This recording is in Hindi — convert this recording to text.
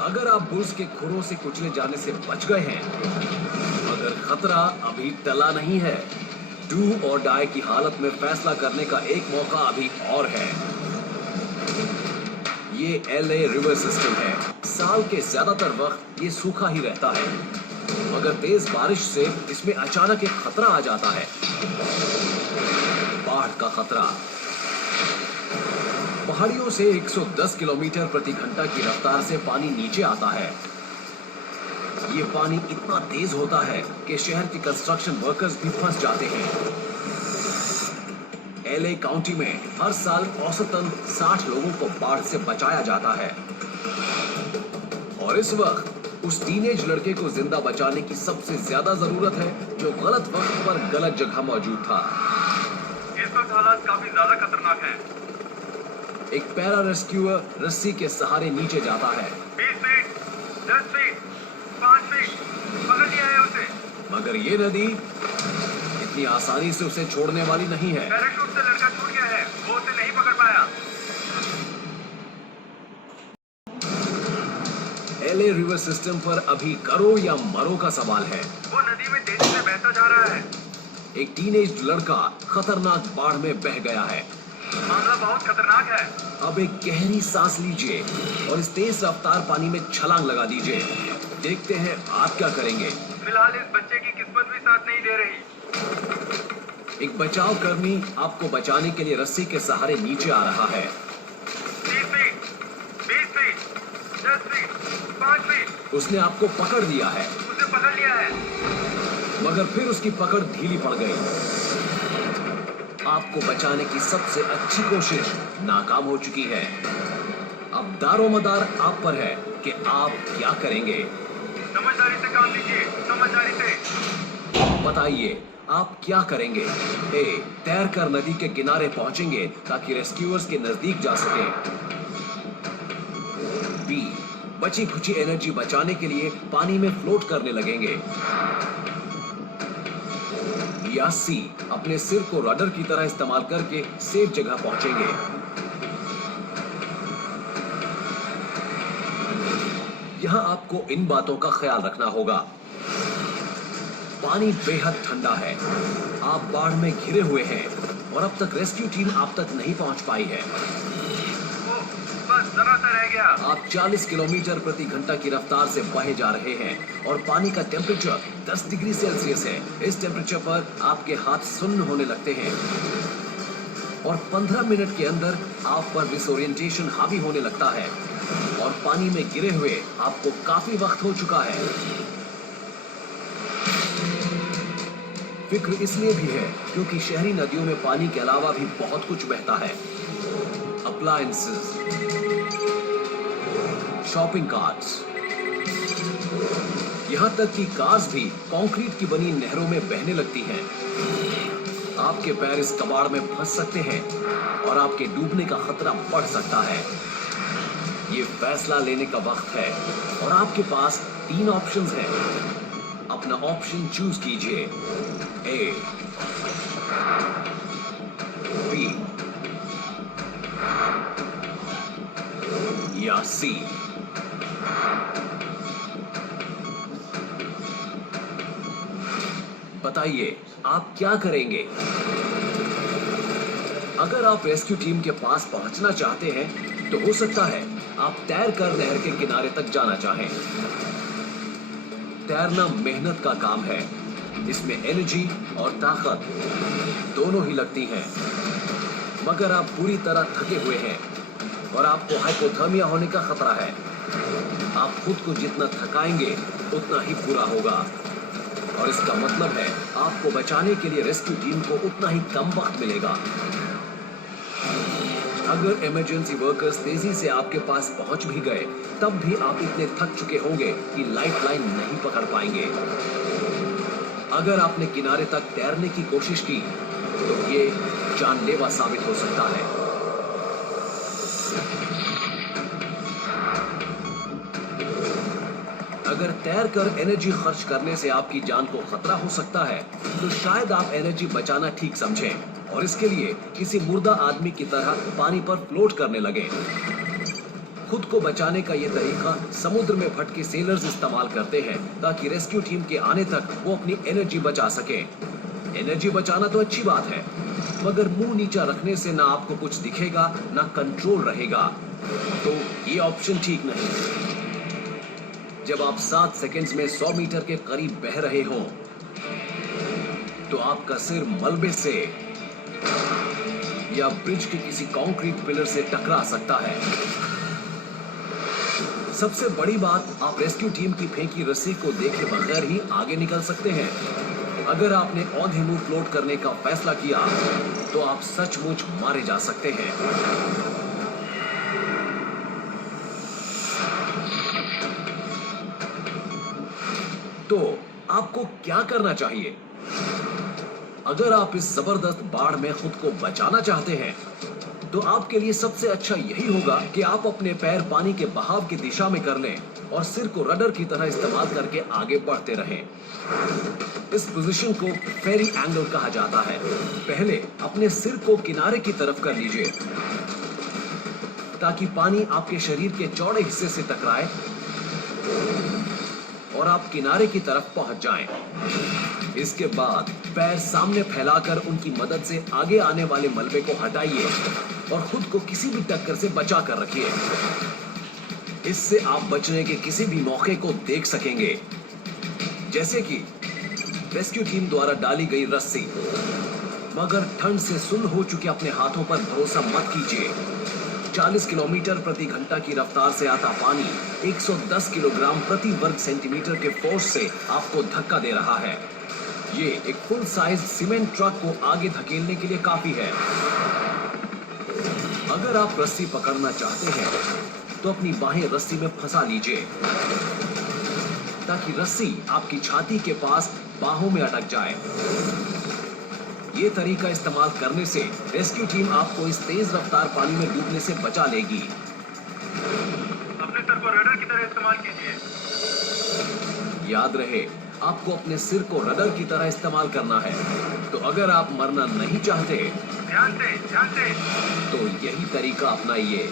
अगर आप बुल्स के खुरों से कुचले जाने से बच गए हैं, अगर खतरा अभी टला नहीं है, डू और डाई की हालत में फैसला करने का एक मौका अभी और है। ये एलए रिवर सिस्टम है। साल के ज्यादातर वक्त ये सूखा ही रहता है, मगर तेज बारिश से इसमें अचानक एक खतरा आ जाता है, बाढ़ का खतरा। पहाड़ियों से 110 किलोमीटर प्रति घंटा की रफ्तार से पानी नीचे आता है। ये पानी इतना तेज होता है कि शहर के कंस्ट्रक्शन वर्कर्स भी फंस जाते हैं। एलए काउंटी में हर साल औसतन 60 लोगों को बाढ़ से बचाया जाता है, और इस वक्त उस टीनेज लड़के को जिंदा बचाने की सबसे ज्यादा जरूरत है, जो गलत वक्त पर गलत जगह मौजूद था। इस वक्त हालात काफी ज्यादा खतरनाक हैं। एक पैरा रेस्क्यूअर रस्सी के सहारे नीचे जाता है। 20 फीट, 10 फीट, 5 फीट, पकड़ लिया है उसे। मगर ये नदी इतनी आसानी से उसे छोड़ने वाली नहीं है। पैराशूट से लड़का छूट गया है, वो उसे नहीं पकड़ पाया। एलए रिवर सिस्टम पर अभी करो या मरो का सवाल है। वो नदी में तेजी से बहता जा रहा है। एक टीनेज लड़का खतरनाक बाढ़ में बह गया है। मामला बहुत खतरनाक है। अब एक गहरी सांस लीजिए और इस तेज रफ्तार पानी में छलांग लगा दीजिए। देखते हैं आप क्या करेंगे। फिलहाल इस बच्चे की किस्मत भी साथ नहीं दे रही। एक बचाव कर्मी आपको बचाने के लिए रस्सी के सहारे नीचे आ रहा है। 30 फीट, 20 फीट, 10 फीट, 5 फीट। उसने आपको पकड़ लिया है, उसे पकड़ लिया है। मगर फिर उसकी पकड़ ढीली पड़ गई। आपको बचाने की सबसे अच्छी कोशिश नाकाम हो चुकी है। अब दारोमदार आप पर है कि आप क्या करेंगे। समझदारी से काम लीजिए, समझदारी से। बताइए आप क्या करेंगे। ए, तैरकर नदी के किनारे पहुंचेंगे ताकि रेस्क्यूअर्स के नजदीक जा सके। बी, बची खुची एनर्जी बचाने के लिए पानी में फ्लोट करने लगेंगे। या सी, अपने सिर को रडर की तरह इस्तेमाल करके सेफ जगह पहुंचेंगे। यहां आपको इन बातों का ख्याल रखना होगा। पानी बेहद ठंडा है, आप बाढ़ में घिरे हुए हैं और अब तक रेस्क्यू टीम आप तक नहीं पहुंच पाई है। बस जरा सा रह गया। आप 40 किलोमीटर प्रति घंटा की रफ्तार से बहे जा रहे हैं और पानी का टेम्परेचर 10 डिग्री सेल्सियस है। इस टेम्परेचर पर आपके हाथ सुन्न होने लगते हैं और 15 मिनट के अंदर आप पर डिसोरिएंटेशन हावी होने लगता है और पानी में गिरे हुए आपको काफी वक्त हो चुका है। फिक्र इसलिए भी है क्योंकि शहरी नदियों में पानी के अलावा भी बहुत कुछ बहता है। अप्लायंसेस, शॉपिंग कार्ट्स, यहां तक कि कार्स भी कंक्रीट की बनी नहरों में बहने लगती हैं। आपके पैर इस कबाड़ में फंस सकते हैं और आपके डूबने का खतरा बढ़ सकता है। ये फैसला लेने का वक्त है और आपके पास 3 ऑप्शंस हैं। अपना ऑप्शन चूज कीजिए। ए, बी या सी। बताइए आप क्या करेंगे। अगर आप रेस्क्यू टीम के पास पहुंचना चाहते हैं तो हो सकता है आप तैरकर नहर के किनारे तक जाना चाहें। तैरना मेहनत का काम है, इसमें एनर्जी और ताकत दोनों ही लगती हैं। मगर आप पूरी तरह थके हुए हैं और आपको हाइपोथर्मिया होने का खतरा है। आप खुद को जितना थकाएंगे उतना ही बुरा होगा और इसका मतलब है आपको बचाने के लिए रेस्क्यू टीम को उतना ही कम वक्त मिलेगा। अगर इमरजेंसी वर्कर्स तेजी से आपके पास पहुंच भी गए तब भी आप इतने थक चुके होंगे कि लाइफलाइन नहीं पकड़ पाएंगे। अगर आपने किनारे तक तैरने की कोशिश की तो ये जानलेवा साबित हो सकता है। अगर तैरकर एनर्जी खर्च करने से आपकी जान को खतरा हो सकता है तो शायद आप एनर्जी बचाना ठीक समझें और इसके लिए किसी मुर्दा आदमी की तरह पानी पर फ्लोट करने लगे। खुद को बचाने का ये तरीका समुद्र में भटके सेलर्स इस्तेमाल करते हैं ताकि रेस्क्यू टीम के आने तक वो अपनी एनर्जी बचा सके। एनर्जी बचाना तो अच्छी बात है, मगर मुंह नीचा रखने से ना आपको कुछ दिखेगा ना कंट्रोल रहेगा, तो ये ऑप्शन ठीक नहीं। जब आप 7 सेकंड्स में 100 मीटर के करीब बह रहे हों, तो आपका सिर मलबे से या ब्रिज के किसी कंक्रीट पिलर से टकरा सकता है। सबसे बड़ी बात, आप रेस्क्यू टीम की फेंकी रस्सी को देखे बगैर ही आगे निकल सकते हैं। अगर आपने औंधे मुंह फ्लोट करने का फैसला किया तो आप सचमुच मारे जा सकते हैं। तो आपको क्या करना चाहिए? अगर आप इस जबरदस्त बाढ़ में खुद को बचाना चाहते हैं तो आपके लिए सबसे अच्छा यही होगा कि आप अपने पैर पानी के बहाव की दिशा में कर लें और सिर को रडर की तरह इस्तेमाल करके आगे बढ़ते रहें। इस पोजीशन को फेरी एंगल कहा जाता है। पहले अपने सिर को किनारे की तरफ कर लीजिए ताकि पानी आपके शरीर के चौड़े हिस्से से टकराए और आप किनारे की तरफ पहुंच जाएं। इसके बाद पैर सामने फैलाकर उनकी मदद से आगे आने वाले मलबे को हटाइए और खुद को किसी भी टक्कर से बचा कर रखिए। इससे आप बचने के किसी भी मौके को देख सकेंगे, जैसे कि रेस्क्यू टीम द्वारा डाली गई रस्सी। मगर ठंड से सुन्न हो चुके अपने हाथों पर भरोसा मत कीजिए। 40 किलोमीटर प्रति घंटा की रफ्तार से आता पानी 110 किलोग्राम प्रति वर्ग सेंटीमीटर के फोर्स से आपको धक्का दे रहा है। ये एक फुल साइज सीमेंट ट्रक को आगे धकेलने के लिए काफी है। अगर आप रस्सी पकड़ना चाहते हैं तो अपनी बाहें रस्सी में फंसा लीजिए ताकि रस्सी आपकी छाती के पास बाहों में अटक जाए। ये तरीका इस्तेमाल करने से रेस्क्यू टीम आपको इस तेज रफ्तार पानी में डूबने से बचा लेगी। अपने सर को रडर की तरह इस्तेमाल कीजिए। याद रहे, आपको अपने सिर को रडर की तरह इस्तेमाल करना है। तो अगर आप मरना नहीं चाहते ध्यान से तो यही तरीका अपनाइए।